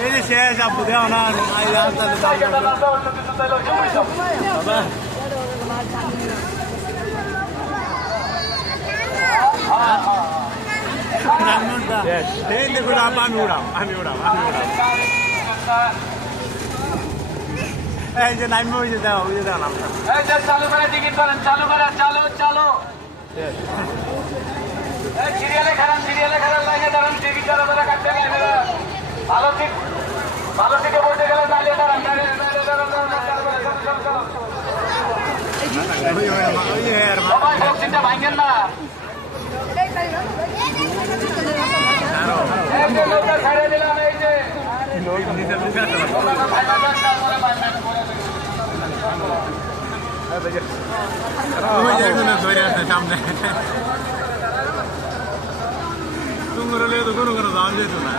এই যে শেষ আপু দেও না দেখুন আমি উড়াম এই যে নাইমে ওই যে দাও নামটা চালু করে টিকিট করেন চালু সিরিয়ালে খারাপ লাইনে দাঁড়ান টিকিট যারা কাটতে লাইনে ভালো থেকে বসে গেলে দাঁড়িয়ে দাঁড়ান সবাই বক্সিংটা ভাঙেন না ছেড়ে দিলাম এই যে সামনে তুমি তো কোনো যাওয়া যেত না